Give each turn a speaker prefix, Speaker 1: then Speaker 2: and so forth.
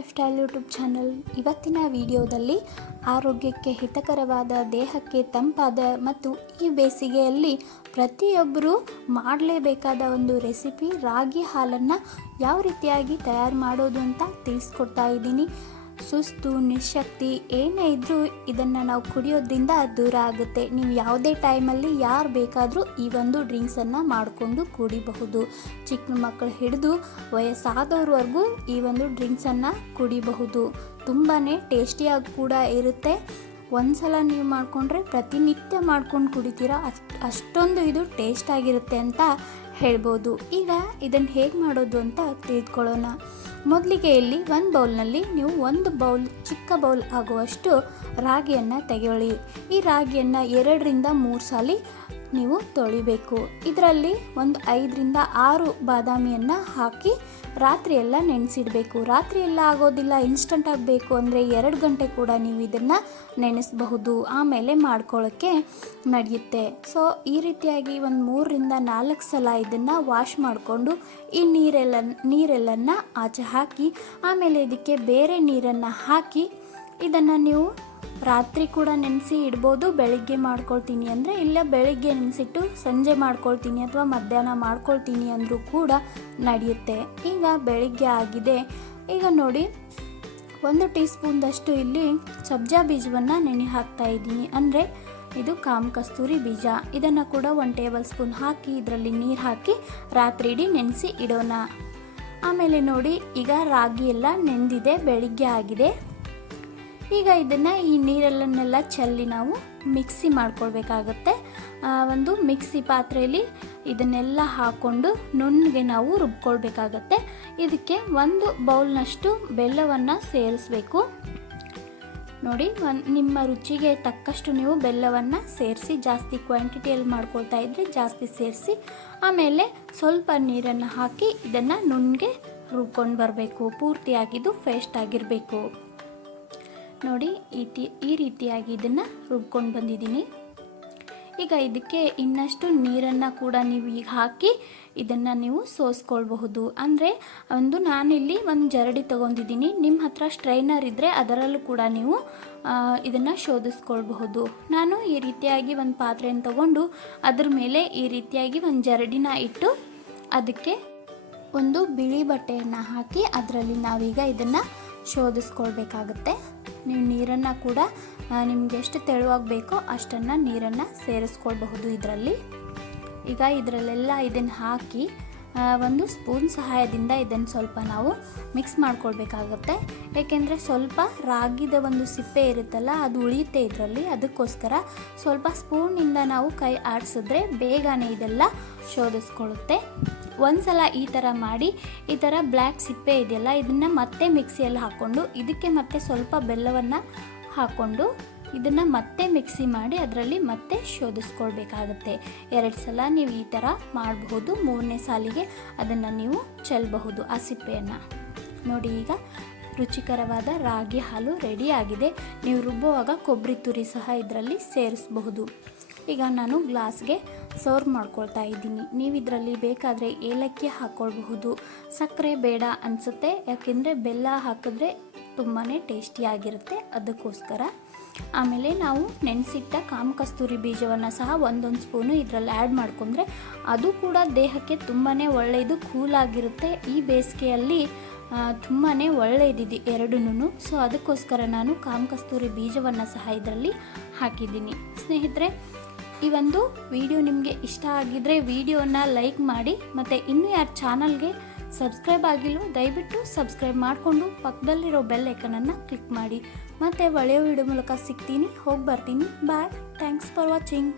Speaker 1: Life style YouTube channel ಇವತ್ತಿನ ವಿಡಿಯೋದಲ್ಲಿ ಆರೋಗ್ಯಕ್ಕೆ ಹಿತಕರವಾದ, ದೇಹಕ್ಕೆ ತಂಪಾದ ಮತ್ತು ಈ ಬೇಸಿಗೆಯಲ್ಲಿ ಪ್ರತಿಯೊಬ್ಬರೂ ಮಾಡಲೇಬೇಕಾದ ಒಂದು ರೆಸಿಪಿ ರಾಗಿ ಹಾಲನ್ನು ಯಾವ ರೀತಿಯಾಗಿ ತಯಾರು ಮಾಡೋದು ಅಂತ ತಿಳಿಸ್ಕೊಡ್ತಾ ಇದ್ದೀನಿ. ಸುಸ್ತು, ನಿಶಕ್ತಿ, ಏನೇ ಇದ್ದರೂ ಇದನ್ನು ನಾವು ಕುಡಿಯೋದ್ರಿಂದ ದೂರ ಆಗುತ್ತೆ. ನೀವು ಯಾವುದೇ ಟೈಮಲ್ಲಿ ಯಾರು ಬೇಕಾದರೂ ಈ ಒಂದು ಡ್ರಿಂಕ್ಸನ್ನು ಮಾಡಿಕೊಂಡು ಕುಡಿಬಹುದು. ಚಿಕ್ಕ ಮಕ್ಕಳು ಹಿಡಿದು ವಯಸ್ಸಾದವ್ರವರೆಗೂ ಈ ಒಂದು ಡ್ರಿಂಕ್ಸನ್ನು ಕುಡಿಬಹುದು. ತುಂಬಾ ಟೇಸ್ಟಿಯಾಗಿ ಕೂಡ ಇರುತ್ತೆ. ಒಂದ್ಸಲ ನೀವು ಮಾಡಿಕೊಂಡ್ರೆ ಪ್ರತಿನಿತ್ಯ ಮಾಡ್ಕೊಂಡು ಕುಡಿತೀರಾ. ಅಷ್ಟು, ಅಷ್ಟೊಂದು ಇದು ಟೇಸ್ಟ್ ಆಗಿರುತ್ತೆ ಅಂತ ಹೇಳ್ಬೋದು. ಈಗ ಇದನ್ನು ಹೇಗೆ ಮಾಡೋದು ಅಂತ ತಿಳ್ಕೊಳ್ಳೋಣ. ಮೊದಲಿಗೆ ಇಲ್ಲಿ ಒಂದು ಬೌಲ್ನಲ್ಲಿ ನೀವು ಒಂದು ಬೌಲ್, ಚಿಕ್ಕ ಬೌಲ್ ಆಗುವಷ್ಟು ರಾಗಿಯನ್ನು ತೆಗೊಳ್ಳಿ ಈ ರಾಗಿಯನ್ನು ಎರಡರಿಂದ ಮೂರು ಸಾಲಿ ನೀವು ತೊಳಿಬೇಕು. ಇದರಲ್ಲಿ ಒಂದು ಐದರಿಂದ ಆರು ಬಾದಾಮಿಯನ್ನು ಹಾಕಿ ರಾತ್ರಿಯೆಲ್ಲ ನೆನೆಸಿಡಬೇಕು. ರಾತ್ರಿ ಎಲ್ಲ ಆಗೋದಿಲ್ಲ ಇನ್ಸ್ಟಂಟ್ ಆಗಬೇಕು ಅಂದರೆ ಎರಡು ಗಂಟೆ ಕೂಡ ನೀವು ಇದನ್ನು ನೆನೆಸಬಹುದು. ಆಮೇಲೆ ಮಾಡ್ಕೊಳ್ಳೋಕ್ಕೆ ನಡೆಯುತ್ತೆ. ಸೊ ಈ ರೀತಿಯಾಗಿ ಒಂದು ಮೂರರಿಂದ ನಾಲ್ಕು ಸಲ ಇದನ್ನು ವಾಶ್ ಮಾಡಿಕೊಂಡು ಈ ನೀರೆಲ್ಲ, ನೀರೆಲ್ಲನ್ನು ಆಚೆ ಹಾಕಿ, ಆಮೇಲೆ ಇದಕ್ಕೆ ಬೇರೆ ನೀರನ್ನು ಹಾಕಿ ಇದನ್ನು ನೀವು ರಾತ್ರಿ ಕೂಡ ನೆನೆಸಿ ಇಡ್ಬೋದು, ಬೆಳಿಗ್ಗೆ ಮಾಡ್ಕೊಳ್ತೀನಿ ಅಂದರೆ ಇಲ್ಲ ಬೆಳಿಗ್ಗೆ ನೆನೆಸಿಟ್ಟು ಸಂಜೆ ಮಾಡ್ಕೊಳ್ತೀನಿ ಅಥವಾ ಮಧ್ಯಾಹ್ನ ಮಾಡ್ಕೊಳ್ತೀನಿ ಅಂದರೂ ಕೂಡ ನಡೆಯುತ್ತೆ. ಈಗ ಬೆಳಿಗ್ಗೆ ಆಗಿದೆ. ಈಗ ನೋಡಿ, ಒಂದು ಟೀ ಸ್ಪೂನ್ದಷ್ಟು ಇಲ್ಲಿ ಸಬ್ಜಾ ಬೀಜವನ್ನು ನೆನೆ ಹಾಕ್ತಾ ಇದ್ದೀನಿ. ಅಂದರೆ ಇದು ಕಾಮ್ ಕಸ್ತೂರಿ ಬೀಜ. ಇದನ್ನು ಕೂಡ ಒಂದು ಟೇಬಲ್ ಸ್ಪೂನ್ ಹಾಕಿ ಇದರಲ್ಲಿ ನೀರು ಹಾಕಿ ರಾತ್ರಿ ಇಡೀ ನೆನೆಸಿ ಇಡೋಣ. ಆಮೇಲೆ ನೋಡಿ, ಈಗ ರಾಗಿ ಎಲ್ಲ ನೆಂದಿದೆ, ಬೆಳಿಗ್ಗೆ ಆಗಿದೆ. ಈಗ ಇದನ್ನು ಈ ನೀರಲ್ಲನ್ನೆಲ್ಲ ಚೆಲ್ಲಿ ನಾವು ಮಿಕ್ಸಿ ಮಾಡ್ಕೊಳ್ಬೇಕಾಗತ್ತೆ. ಒಂದು ಮಿಕ್ಸಿ ಪಾತ್ರೆಯಲ್ಲಿ ಇದನ್ನೆಲ್ಲ ಹಾಕ್ಕೊಂಡು ನುಣ್ಣಗೆ ನಾವು ರುಬ್ಕೊಳ್ಬೇಕಾಗತ್ತೆ. ಇದಕ್ಕೆ ಒಂದು ಬೌಲ್ನಷ್ಟು ಬೆಲ್ಲವನ್ನು ಸೇರಿಸ್ಬೇಕು. ನೋಡಿ ಒಂದು ನಿಮ್ಮ ರುಚಿಗೆ ತಕ್ಕಷ್ಟು ನೀವು ಬೆಲ್ಲವನ್ನು ಸೇರಿಸಿ, ಜಾಸ್ತಿ ಕ್ವಾಂಟಿಟಿಯಲ್ಲಿ ಮಾಡ್ಕೊಳ್ತಾ ಇದ್ದರೆ ಜಾಸ್ತಿ ಸೇರಿಸಿ, ಆಮೇಲೆ ಸ್ವಲ್ಪ ನೀರನ್ನು ಹಾಕಿ ಇದನ್ನು ನುಣ್ಣಗೆ ರುಬ್ಕೊಂಡು ಬರಬೇಕು. ಪೂರ್ತಿಯಾಗಿದ್ದು ಫೇಸ್ಟ್ ಆಗಿರಬೇಕು. ನೋಡಿ ಈ ರೀತಿಯಾಗಿ ಇದನ್ನು ರುಬ್ಕೊಂಡು ಬಂದಿದ್ದೀನಿ. ಈಗ ಇದಕ್ಕೆ ಇನ್ನಷ್ಟು ನೀರನ್ನು ಕೂಡ ನೀವು ಈಗ ಹಾಕಿ ಇದನ್ನು ನೀವು ಸೋಸ್ಕೊಳ್ಬಹುದು. ಅಂದರೆ ಒಂದು ನಾನಿಲ್ಲಿ ಒಂದು ಜರಡಿ ತೊಗೊಂಡಿದ್ದೀನಿ. ನಿಮ್ಮ ಹತ್ರ ಸ್ಟ್ರೈನರ್ ಇದ್ದರೆ ಅದರಲ್ಲೂ ಕೂಡ ನೀವು ಇದನ್ನು ಶೋಧಿಸ್ಕೊಳ್ಬಹುದು. ನಾನು ಈ ರೀತಿಯಾಗಿ ಒಂದು ಪಾತ್ರೆಯನ್ನು ತಗೊಂಡು ಅದ್ರ ಮೇಲೆ ಈ ರೀತಿಯಾಗಿ ಒಂದು ಜರಡಿನ ಇಟ್ಟು ಅದಕ್ಕೆ ಒಂದು ಬಿಳಿ ಬಟ್ಟೆಯನ್ನು ಹಾಕಿ ಅದರಲ್ಲಿ ನಾವೀಗ ಇದನ್ನು ಶೋಧಿಸ್ಕೊಳ್ಬೇಕಾಗತ್ತೆ. ನೀವು ನೀರನ್ನು ಕೂಡ ನಿಮ್ಗೆ ಎಷ್ಟು ತೆಳುವಾಗಿ ಬೇಕೋ ಅಷ್ಟನ್ನು ನೀರನ್ನು ಸೇರಿಸ್ಕೊಳ್ಬಹುದು ಇದರಲ್ಲಿ. ಈಗ ಇದರಲ್ಲೆಲ್ಲ ಇದನ್ನು ಹಾಕಿ ಒಂದು ಸ್ಪೂನ್ ಸಹಾಯದಿಂದ ಇದನ್ನು ಸ್ವಲ್ಪ ನಾವು ಮಿಕ್ಸ್ ಮಾಡ್ಕೊಳ್ಬೇಕಾಗತ್ತೆ. ಏಕೆಂದರೆ ಸ್ವಲ್ಪ ರಾಗಿದ ಒಂದು ಸಿಪ್ಪೆ ಇರುತ್ತಲ್ಲ, ಅದು ಉಳಿಯುತ್ತೆ ಇದರಲ್ಲಿ. ಅದಕ್ಕೋಸ್ಕರ ಸ್ವಲ್ಪ ಸ್ಪೂನಿಂದ ನಾವು ಕೈ ಆಡಿಸಿದ್ರೆ ಬೇಗನೆ ಇದೆಲ್ಲ ಶೋಧಿಸ್ಕೊಳ್ಳುತ್ತೆ. ಒಂದ್ಸಲ ಈ ಥರ ಮಾಡಿ ಈ ಥರ ಬ್ಲ್ಯಾಕ್ ಸಿಪ್ಪೆ ಇದೆಯಲ್ಲ, ಇದನ್ನು ಮತ್ತೆ ಮಿಕ್ಸಿಯಲ್ಲಿ ಹಾಕ್ಕೊಂಡು ಇದಕ್ಕೆ ಮತ್ತೆ ಸ್ವಲ್ಪ ಬೆಲ್ಲವನ್ನು ಹಾಕ್ಕೊಂಡು ಇದನ್ನು ಮತ್ತೆ ಮಿಕ್ಸಿ ಮಾಡಿ ಅದರಲ್ಲಿ ಮತ್ತೆ ಶೋಧಿಸ್ಕೊಳ್ಬೇಕಾಗತ್ತೆ. ಎರಡು ಸಲ ನೀವು ಈ ಥರ ಮಾಡಬಹುದು, ಮೂರನೇ ಸಾಲಿಗೆ ಅದನ್ನು ನೀವು ಚೆಲ್ಲಬಹುದು ಆ ಸಿಪ್ಪೆಯನ್ನು. ನೋಡಿ ಈಗ ರುಚಿಕರವಾದ ರಾಗಿ ಹಾಲು ರೆಡಿಯಾಗಿದೆ ನೀವು ರುಬ್ಬುವಾಗ ಕೊಬ್ಬರಿ ತುರಿ ಸಹ ಇದರಲ್ಲಿ ಸೇರಿಸಬಹುದು. ಈಗ ನಾನು ಗ್ಲಾಸ್ಗೆ ಸರ್ವ್ ಮಾಡ್ಕೊಳ್ತಾ ಇದ್ದೀನಿ. ನೀವು ಇದರಲ್ಲಿ ಬೇಕಾದರೆ ಏಲಕ್ಕಿ ಹಾಕ್ಕೊಳ್ಬಹುದು ಸಕ್ಕರೆ ಬೇಡ ಅನಿಸುತ್ತೆ. ಯಾಕೆಂದರೆ ಬೆಲ್ಲ ಹಾಕಿದ್ರೆ ತುಂಬಾ ಟೇಸ್ಟಿಯಾಗಿರುತ್ತೆ ಅದಕ್ಕೋಸ್ಕರ. ಆಮೇಲೆ ನಾವು ನೆನೆಸಿಟ್ಟ ಕಾಮ ಕಸ್ತೂರಿ ಬೀಜವನ್ನು ಸಹ ಒಂದೊಂದು ಸ್ಪೂನು ಇದರಲ್ಲಿ ಆ್ಯಡ್ ಮಾಡ್ಕೊಂಡ್ರೆ ಅದು ಕೂಡ ದೇಹಕ್ಕೆ ತುಂಬಾ ಒಳ್ಳೆಯದು ಕೂಲಾಗಿರುತ್ತೆ ಈ ಬೇಸಿಗೆಯಲ್ಲಿ ತುಂಬಾ ಒಳ್ಳೆಯದಿದೆ ಎರಡೂ ಸೊ ಅದಕ್ಕೋಸ್ಕರ ನಾನು ಕಾಮ ಕಸ್ತೂರಿ ಬೀಜವನ್ನು ಸಹ ಇದರಲ್ಲಿ ಹಾಕಿದ್ದೀನಿ. ಸ್ನೇಹಿತರೆ ಈ ಒಂದು ವಿಡಿಯೋ ನಿಮಗೆ ಇಷ್ಟ ಆಗಿದ್ದರೆ ವಿಡಿಯೋನ ಲೈಕ್ ಮಾಡಿ ಮತ್ತು ಇನ್ನೂ ಯಾರು ಚಾನಲ್ಗೆ ಸಬ್ಸ್ಕ್ರೈಬ್ ಆಗಿಲ್ಲ ದಯವಿಟ್ಟು ಸಬ್ಸ್ಕ್ರೈಬ್ ಮಾಡಿಕೊಂಡು ಪಕ್ಕದಲ್ಲಿರೋ ಬೆಲ್ ಐಕನನ್ನು ಕ್ಲಿಕ್ ಮಾಡಿ. ಮತ್ತು ಒಳ್ಳೆಯ ವಿಡಿಯೋ ಮೂಲಕ ಸಿಗ್ತೀನಿ. ಹೋಗಿ ಬರ್ತೀನಿ. ಬಾಯ್. Thanks for watching.